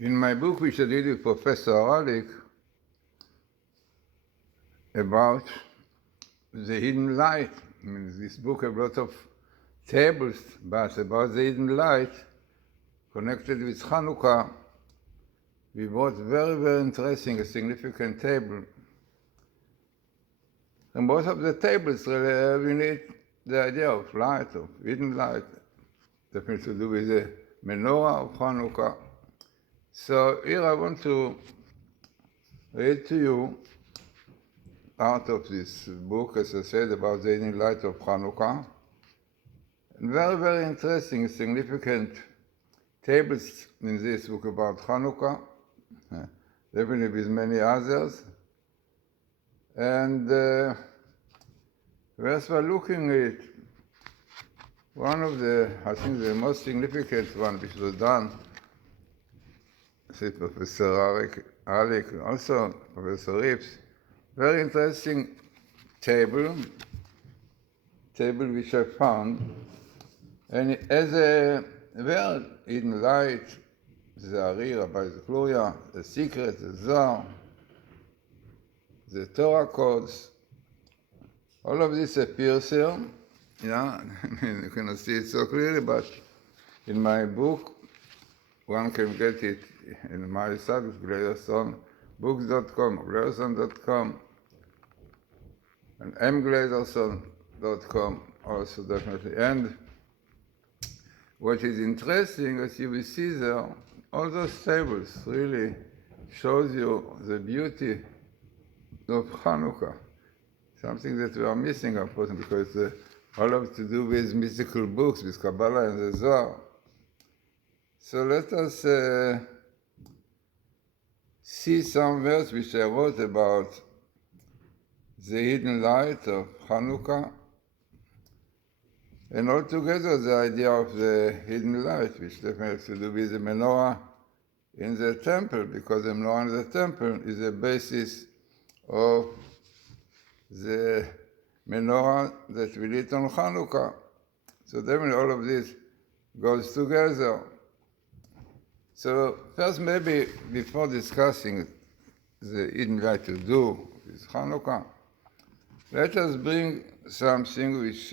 In my book, which I did with Professor Oralik, about the hidden light. I mean, this book has a lot of tables, but about the hidden light connected with Chanukah, we brought very, very interesting, a significant table. And both of the tables really have in it the idea of light, of hidden light, definitely to do with the menorah of Chanukah. So here I want to read to you part of this book, as I said, about the hidden light of Chanukah. And very, very interesting, significant tables in this book about Chanukah, definitely with many others. And as we're looking at one of the, I think the most significant one, which was done, Professor Oralik, also Professor Rips, very interesting table which I found, and as a very hidden light, the Ari, Rabbi Zechluria, the secret, the Zohar, the Torah codes, all of this appears here. Yeah, I mean, you cannot see it so clearly, but in my book, one can get it in my site, Glazerson, books.com, glazerson.com, and mglazerson.com also definitely. And what is interesting, as you will see there, all those tables really shows you the beauty of Chanukah, something that we are missing, of course, because all of it to do with mystical books, with Kabbalah and the Zohar. So let us see some verse which I wrote about the hidden light of Chanukah, and altogether the idea of the hidden light, which definitely has to do with the menorah in the temple, because the menorah in the temple is the basis of the menorah that we lit on Chanukah. So definitely all of this goes together. So first, maybe before discussing the hidden light to do with Chanukah, let us bring something which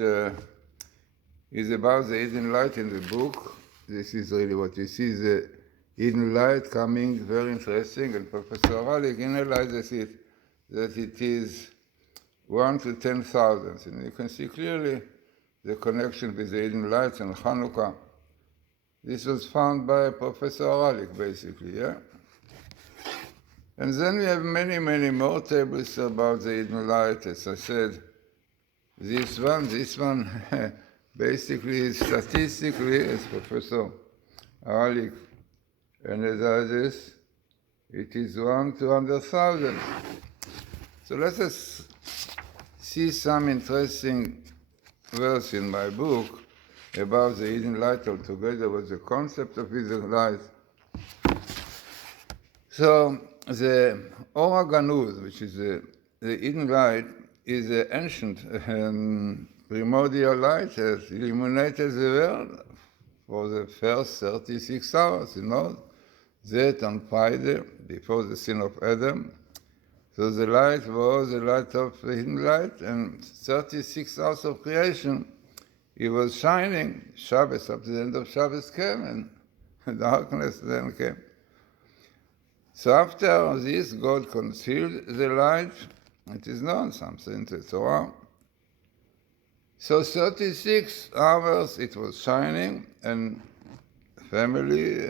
is about the hidden light in the book. This is really what you see, the hidden light coming, very interesting, and Professor Oralik analyzes it, that it is 1 to 10,000. And you can see clearly the connection with the hidden lights and Chanukah. This was found by Professor Oralik, basically, yeah? And then we have many, many more tables about the hidden light. As I said, this one, basically is statistically, as Professor Oralik analyzes, it is 1 to 100,000. So let us see some interesting verse in my book about the hidden light altogether, with the concept of hidden light. So the Or HaGanuz, which is the hidden light, is the ancient primordial light that illuminated the world for the first 36 hours, that on Friday, before the sin of Adam. So the light was the light of the hidden light, and 36 hours of creation, it was shining. Shabbos, up to the end of Shabbos came, and darkness then came. So after this, God concealed the light. It is known, something in the Torah. So 36 hours it was shining, and family,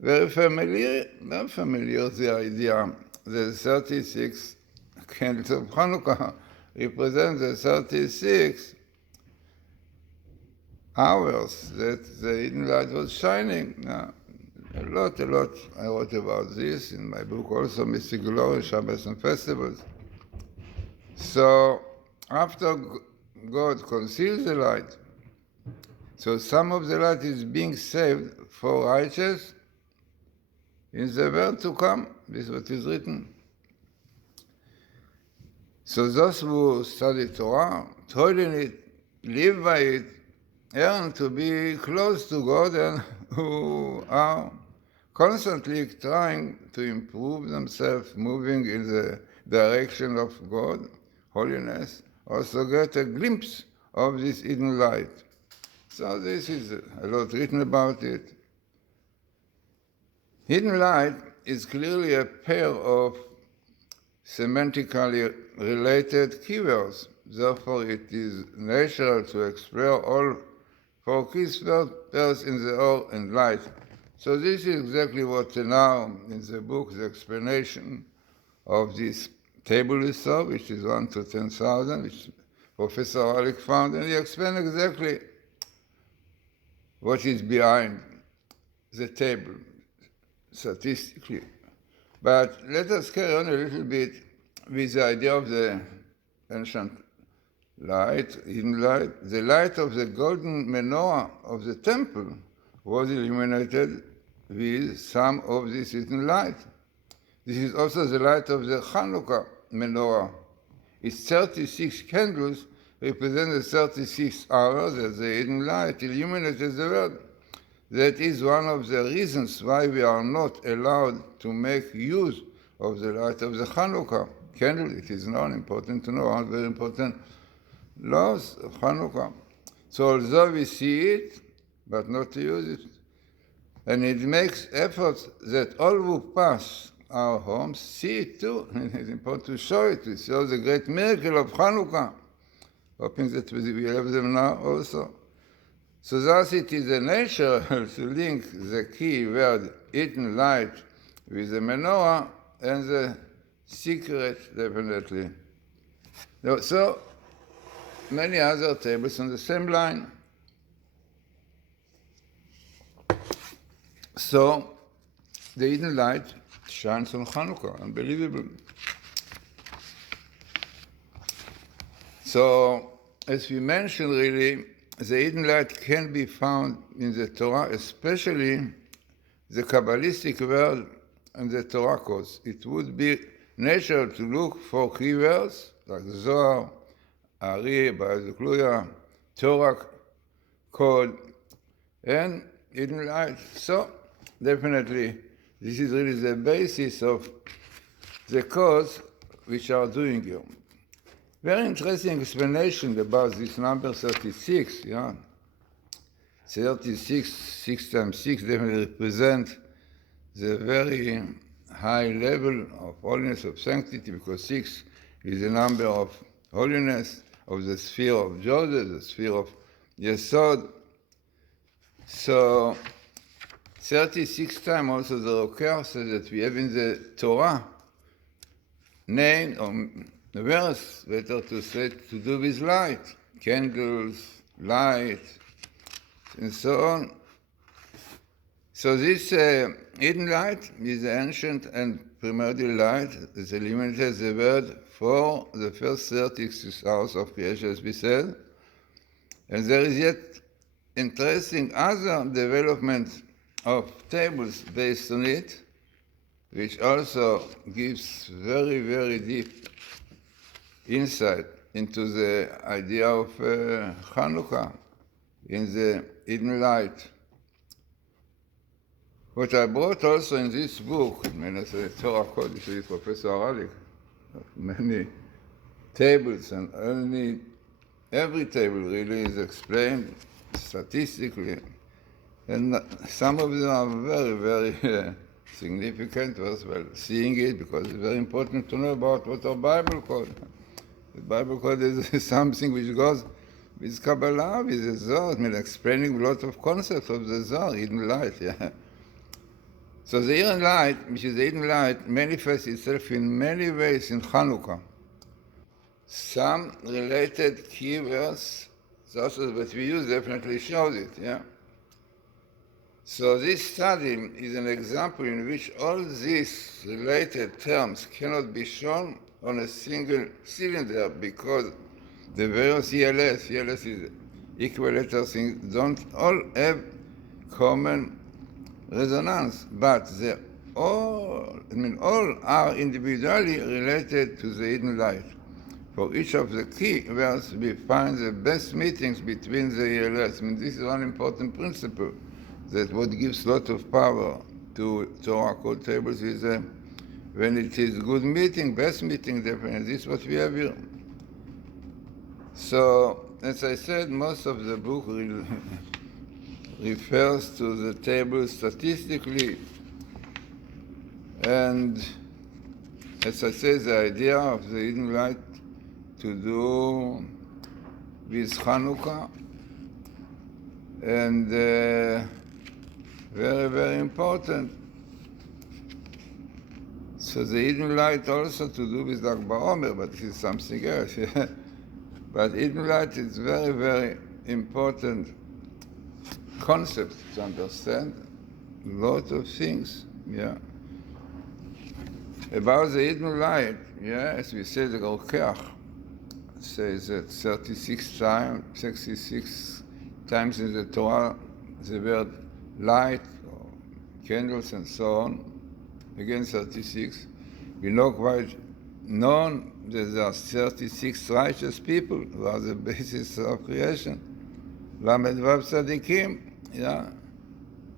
very familiar the idea. The 36 candles of Chanukah represent the 36 hours that the hidden light was shining. Now, a lot I wrote about this in my book, also Mystic Glory, Shabbos and Festivals. So after God conceals the light, so some of the light is being saved for righteous in the world to come. This is what is written. So those who study Torah, toil in it, live by it, earn to be close to God, and who are constantly trying to improve themselves, moving in the direction of God, holiness, also get a glimpse of this hidden light. So this is a lot written about it. Hidden light is clearly a pair of semantically related keywords. Therefore, it is natural to explore all four keywords in the Or and light. So this is exactly what now in the book, the explanation of this table we saw, which is 1 to 10,000, which Professor Ehrlich found, and he explained exactly what is behind the table, statistically. But let us carry on a little bit with the idea of the ancient light, hidden light. The light of the golden menorah of the temple was illuminated with some of this hidden light. This is also the light of the Chanukah menorah. Its 36 candles represent the 36 hours that the hidden light illuminated the world. That is one of the reasons why we are not allowed to make use of the light of the Chanukah candle. It is known, important to know, one very important laws of Chanukah. So although we see it, but not to use it, and it makes efforts that all who pass our homes see it too. It's important to show it. We show the great miracle of Chanukah, hoping that we have them now also. So thus it is natural to link the key word hidden light with the menorah and the secret, definitely. So many other tables on the same line. So the hidden light shines on Chanukah, unbelievable. So as we mentioned, really, the hidden light can be found in the Torah, especially the Kabbalistic world and the Torah codes. It would be natural to look for keywords like Zohar, Ari, Ba'azukluya, Torah code, and hidden light. So definitely, this is really the basis of the codes which are doing here. Very interesting explanation about this number 36, yeah. 36, 6 times 6 definitely represent the very high level of holiness, of sanctity, because 6 is the number of holiness, of the sphere of Joseph, the sphere of Yesod. So 36 times also the Roker says that we have in the Torah name, or the verse, better to say, to do with light, candles, light, and so on. So this hidden light is the ancient and primordial light that illuminates the world for the first 36 hours of creation, as we said. And there is yet interesting other development of tables based on it, which also gives very, very deep insight into the idea of Chanukah in the hidden light. What I brought also in this book, I mean, as a Torah code, this is Professor Ehrlich, many tables, and every table really is explained statistically, and some of them are very, very significant as well, seeing it, because it's very important to know about what our Bible code. The Bible code is something which goes with Kabbalah, with the Zohar, I mean, explaining a lot of concepts of the Zohar, hidden light, yeah. So the hidden light, which is the hidden light, manifests itself in many ways in Chanukah. Some related keywords, those that we use definitely shows it, yeah. So this study is an example in which all these related terms cannot be shown on a single cylinder because the various ELS is equilateral things, don't all have common resonance, but they all are individually related to the hidden light. For each of the key words, we find the best meetings between the ELS. I mean, this is one important principle, that what gives a lot of power to Torah called tables is when it is good meeting, best meeting, definitely. This is what we have here. So, as I said, most of the book refers to the table statistically, and as I said, the idea of the hidden light to do with Chanukah, and very, very important. So the hidden light also to do with Lag BaOmer, but this is something else. But hidden light is very, very important concept to understand a lot of things. Yeah. About the hidden light, yeah, as we said, the Rokeach says that 66 times in the Torah the word light, or candles and so on, again 36. We know quite known that there are 36 righteous people who are the basis of creation. Lamed Vav Tzadikim, yeah.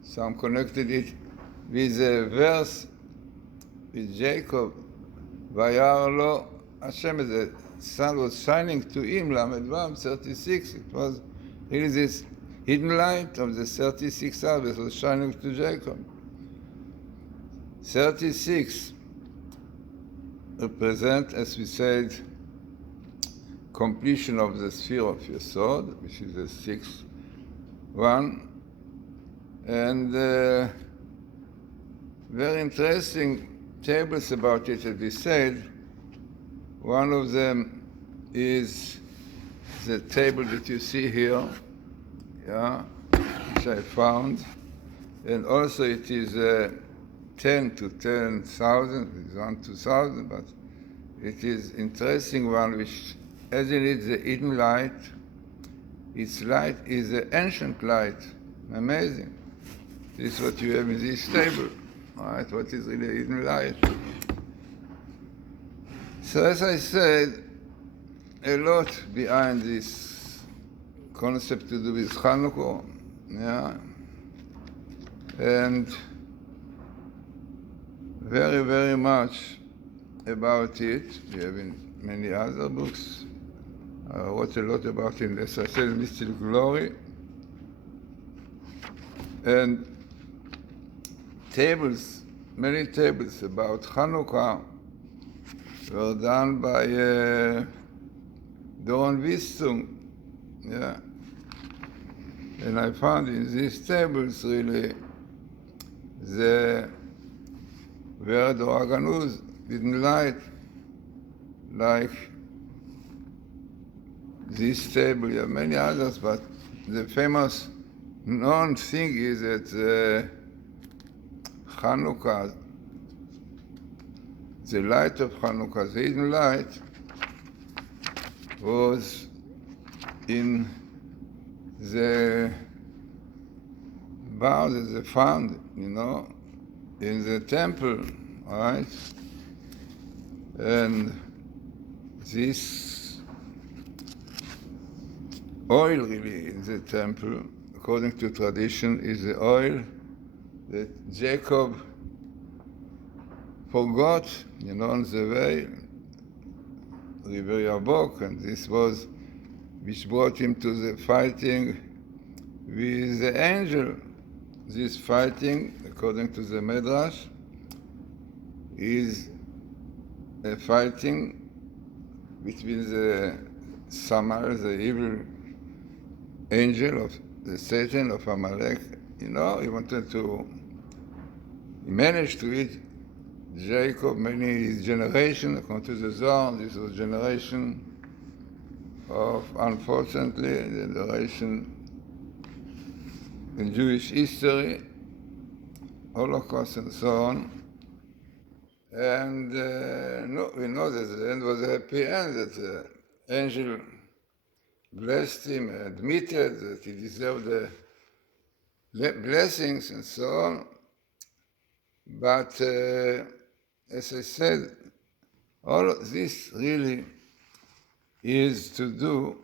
Some connected it with a verse with Jacob, Vayar lo Hashem, the sun was shining to him, Lamed Vav 36. It was really this hidden light of the 36 hours was shining to Jacob. 36 represent, as we said, completion of the sphere of Yesod, which is the sixth one, and very interesting tables about it, as we said. One of them is the table that you see here, yeah, which I found, and also it is 10 to 10,000, it's 1 to 2,000, but it is interesting one which, as in it, the hidden light. Its light is the ancient light. Amazing. This is what you have in this table. All right, what is really hidden light? So as I said, a lot behind this concept to do with Chanukah, yeah, and very, very much about it. We have in many other books. I wrote a lot about it, as I said, Mystical Glory. And tables, many tables about Chanukah were done by Doron Wistung, yeah. And I found in these tables really the word or Aganuz hidden light, like this table. You have many others, but the famous known thing is that Chanukah, the light of Chanukah, the hidden light, was in the bar that they found, in the temple, right? And this oil really in the temple, according to tradition, is the oil that Jacob forgot, on the way, River Yabok, and this was which brought him to the fighting with the angel. This fighting, according to the Midrash, is a fighting between the Samar, the evil angel of the Satan of Amalek. He managed to eat Jacob, many generations, according to the Zohar. This was generation of, unfortunately, the generation in Jewish history, Holocaust and so on. And we know that the end was a happy end, that the angel blessed him, admitted that he deserved the blessings and so on. But as I said, all of this really is to do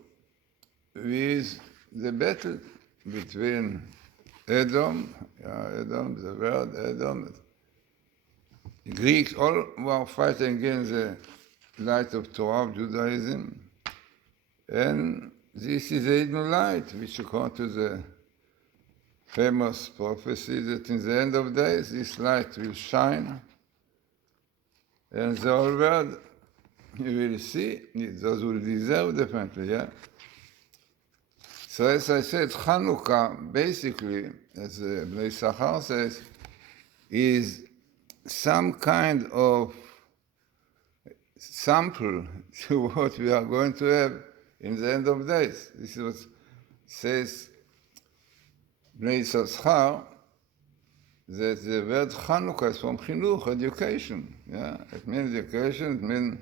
with the battle between Edom, Edom, the word Edom. The Greeks all were fighting against the light of Torah, of Judaism. And this is the hidden light, which according to the famous prophecy that in the end of days, this light will shine. And the whole world, you will see, those will deserve definitely, yeah? So as I said, Chanukah, basically, as Bnei Sachar says, is some kind of sample to what we are going to have in the end of days. This is what says Bnei Sachar, that the word Chanukah is from chinuch, education. Yeah? It means education, it means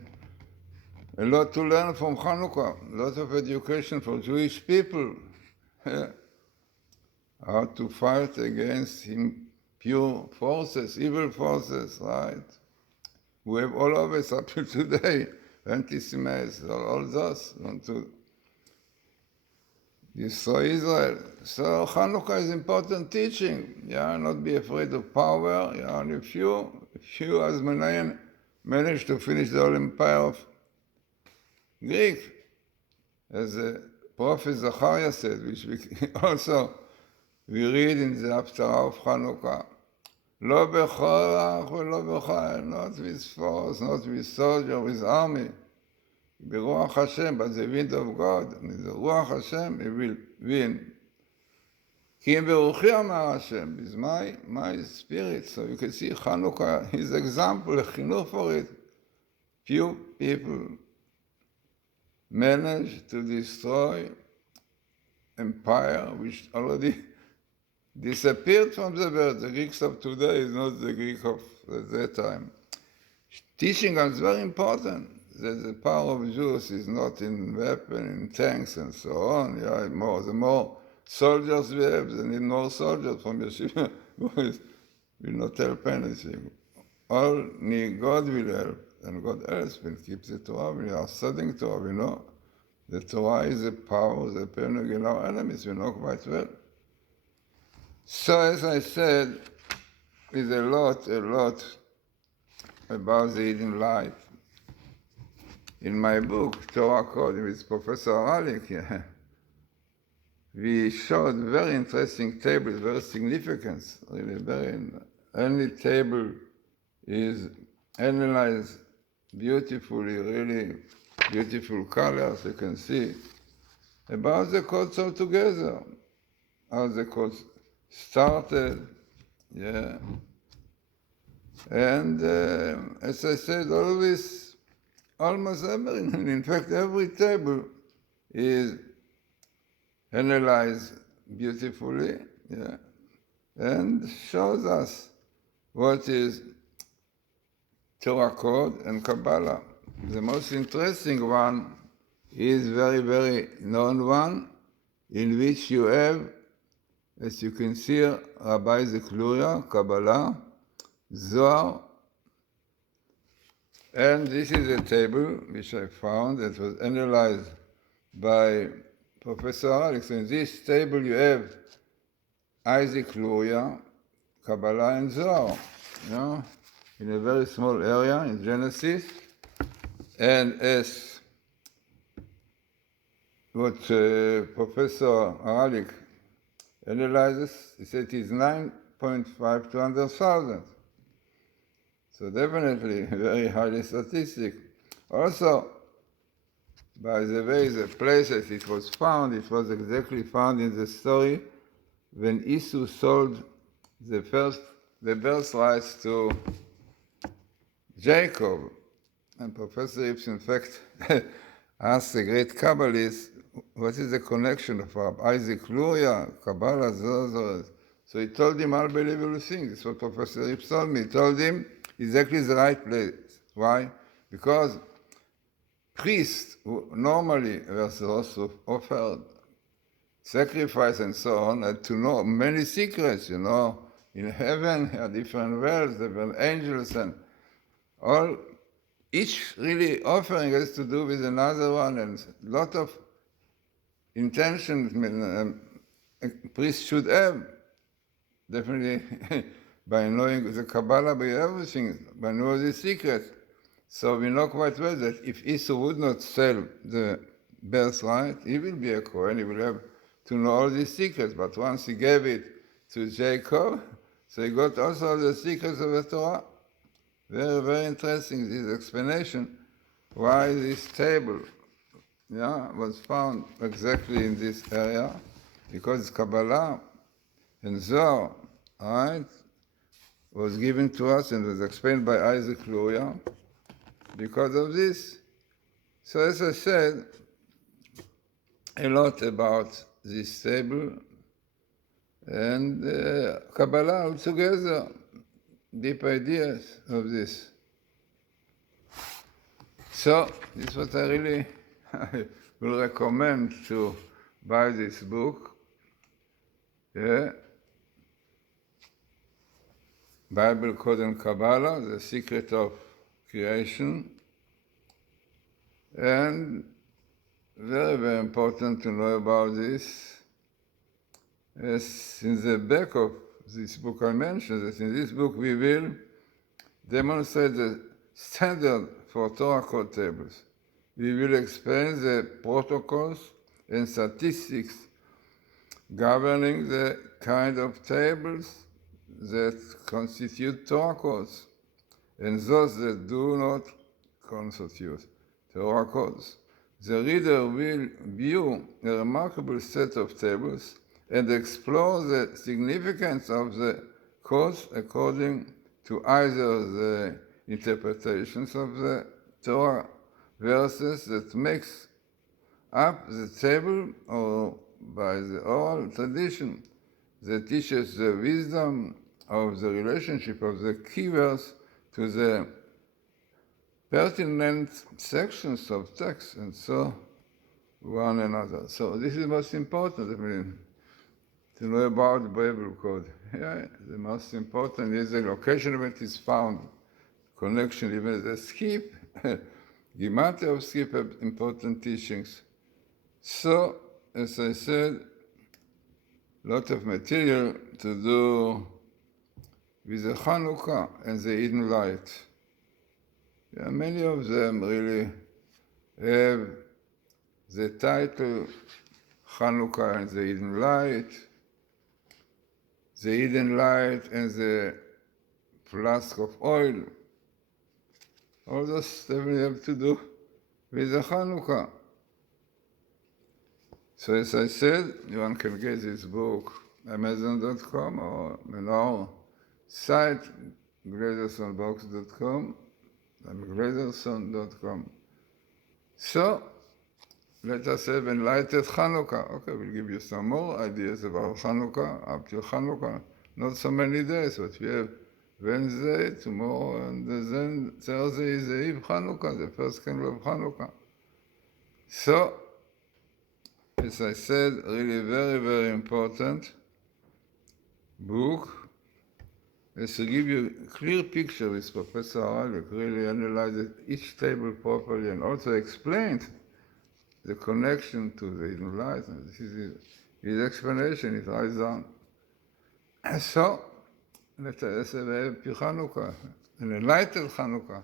a lot to learn from Chanukah, a lot of education for Jewish people. Yeah? How to fight against impure forces, evil forces, right? We have all of us up to today, anti-Semites, all those want to destroy Israel. So Chanukah is important teaching. Yeah, not be afraid of power. Yeah, only few as Menahem managed to finish the whole empire of Greek, as the prophet Zechariah said, which we read in the Haftarah of Chanukah. לא בכוח ולא בחיל, not with force, not with soldier, with army. ברוח Hashem, by the wind of God, with the רוח Hashem, he will win. כי אם ברוחי אמר Hashem, with my spirit. So you can see Chanukah is example, a chinuch for it. Few people managed to destroy empire which already disappeared from the world. The Greeks of today is not the Greek of that time. Teaching us very important that the power of Jews is not in weapons, in tanks and so on. Yeah, the more soldiers we have, they need more soldiers from Yeshiva. Will not help anything. Only God will help, and God else will keep the Torah. We are studying Torah, we know. The Torah is the power, the penug in our enemies, we know quite well. So as I said, there's a lot about the hidden light. In my book, Torah Code, with Professor Aralik, we showed very interesting tables, very significant, really any table is analyzed beautifully, really beautiful colors, you can see, about the codes altogether, how the codes started, yeah. And as I said, almost in fact, every table is analyzed beautifully, yeah, and shows us what is Torah code and Kabbalah. The most interesting one is very, very known one, in which you have, as you can see, Rabbi Zekluria, Kabbalah, Zohar, and this is a table which I found that was analyzed by Professor Alex. In this table you have Isaac Luria, Kabbalah, and Zohar, in a very small area in Genesis. And as what Professor Aralik analyzes, he said it is 9.5 to 100,000. So definitely very highly statistic. Also, by the way, the places it was exactly found in the story when Esau sold the birthrights to Jacob. And Professor Ibs, in fact, asked the great Kabbalist, what is the connection of Isaac Luria, Kabbalah, Zohar? So he told him unbelievable things. That's what Professor Ibs told me. He told him exactly the right place. Why? Because priests who normally were supposed to offer sacrifice and so on had to know many secrets, In heaven, there are different worlds, different angels, and all. Each really offering has to do with another one, and a lot of intentions a priest should have. definitely by knowing the Kabbalah, by everything, by knowing the secret. So we know quite well that if Esau would not sell the birthright, he will be a Kohen, he will have to know all these secrets. But once he gave it to Jacob, so he got also the secrets of the Torah. Very, very interesting, this explanation, why this table was found exactly in this area, because Kabbalah and Zohar, right, was given to us and was explained by Isaac Luria because of this. So as I said, a lot about this table and Kabbalah altogether, deep ideas of this. So this is what I really will recommend to buy this book. Yeah. Bible Code and Kabbalah, The Secret of Creation. And very, very important to know about this. As in the back of this book I mentioned, that in this book we will demonstrate the standard for Torah code tables. We will explain the protocols and statistics governing the kind of tables that constitute Torah codes and those that do not constitute Torah codes. The reader will view a remarkable set of tables and explore the significance of the codes according to either the interpretations of the Torah verses that makes up the table or by the oral tradition that teaches the wisdom of the relationship of the key verse to the pertinent sections of text and so one another. So this is most important, I mean, to know about the Bible code. Yeah, the most important is the location where it is found, connection, even the skip, Gematria of skip have important teachings. So, as I said, a lot of material to do with the Chanukah and the hidden light. Yeah, many of them really have the title Chanukah and the hidden light, the hidden light and the flask of oil. All those definitely have to do with the Chanukah. So as I said, one can get this book, Amazon.com or on our site, Glazersonbox.com, and Glazerson.com. So, let us have enlightened Chanukah. Okay, we'll give you some more ideas about Chanukah, up till Chanukah. Not so many days, but we have Wednesday, tomorrow, and then Thursday is the Eve Chanukah, the first candle of Chanukah. So, as I said, really very, very important book. Is to give you a clear picture with Professor Haralik, really analyzed each table properly and also explained the connection to the hidden light. And this is his explanation, it writes down. So, let us have a Chanukah, an enlightened Chanukah.